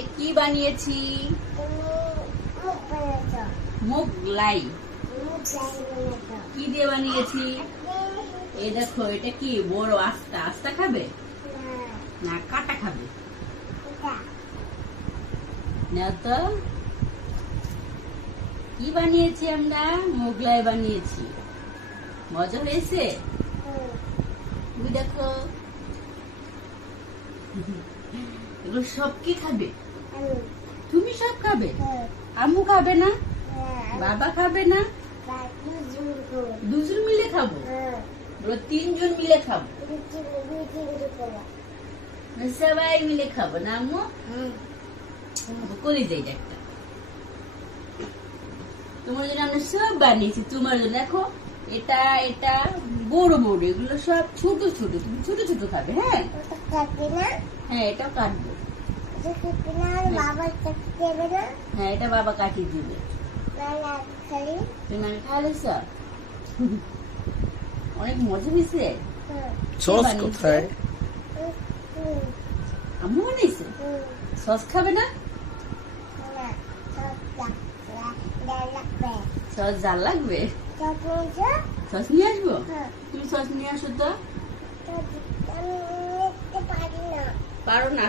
এটা কি বানিয়েছি? মোগলাই। কি দিয়ে বানিয়েছি? এই দেখো, এটা কি বড় আস্তা আস্তা খাবে না কাটা খাবে? না তো, কি বানিয়েছি আমরা? মোগলাই বানিয়েছি। মজা হয়েছে? তুমি দেখো, এগুলো সব কি খাবে? তুমি সব খাবে? আম্মু খাবে না? বাবা খাবে না? দুজন মিলে খাবো? তিনজন মিলে খাবো? সবাই মিলে খাবো না আম্মু? করে যাই একটা তোমার জন্য আমরা সব বানিয়েছি। তোমার জন্য দেখো, এটা এটা বড় বড়, এগুলো সব ছোট ছোট। তুমি ছোট ছোট খাবে। হ্যাঁ হ্যাঁ, এটাও কাটবো। হ্যাঁ, এটা বাবা কাটিয়ে দিবে। তুমি আগে খাইছ? অনেক মজা হয়েছে। সস কোথায়? আম্মু বানিয়েছে। সস খাবে না? সস জাল লাগবে। সস নিয়ে আসবো? তুমি সস নিয়ে আসো তো। পারো না?